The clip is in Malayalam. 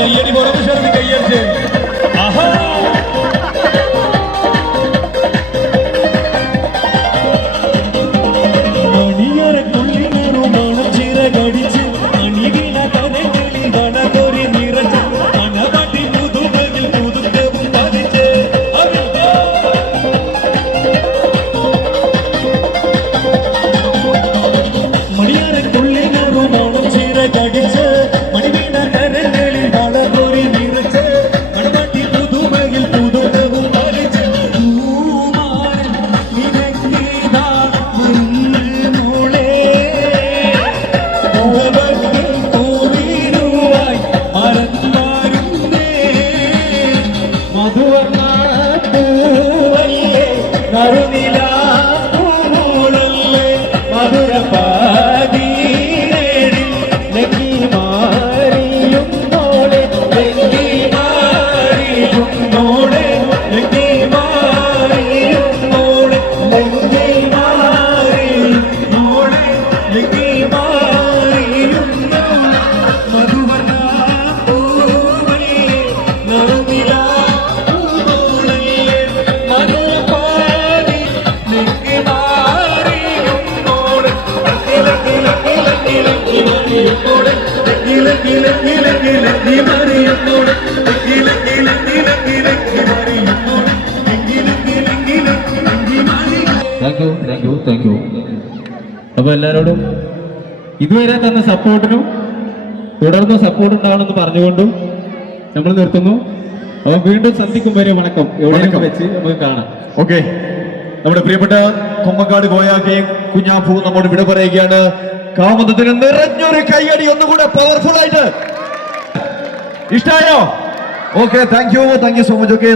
ये അപ്പൊ എല്ലാരോടും ഇതുവരെ തന്ന സപ്പോർട്ടിനും തുടർന്ന് സപ്പോർട്ട് ഉണ്ടാവണമെന്ന് പറഞ്ഞുകൊണ്ടും നമ്മൾ നിർത്തുന്നു. അപ്പൊ വീണ്ടും സന്ധിക്കും വരെ വണക്കം. എവിടെയൊക്കെ. വെച്ച് നമുക്ക് കാണാം. ഓക്കെ നമ്മുടെ പ്രിയപ്പെട്ട കൊമ്മക്കാട് ഗോയാക്കയും കുഞ്ഞാപ്പൂ നമ്മോട് വിട പറയുകയാണ്. കാമന്തത്തിന് നിറഞ്ഞൊരു കൈയടി ഒന്നുകൂടെ പവർഫുൾ ആയിട്ട്. ഇഷ്ടായോ? Okay thank you thank you so much okay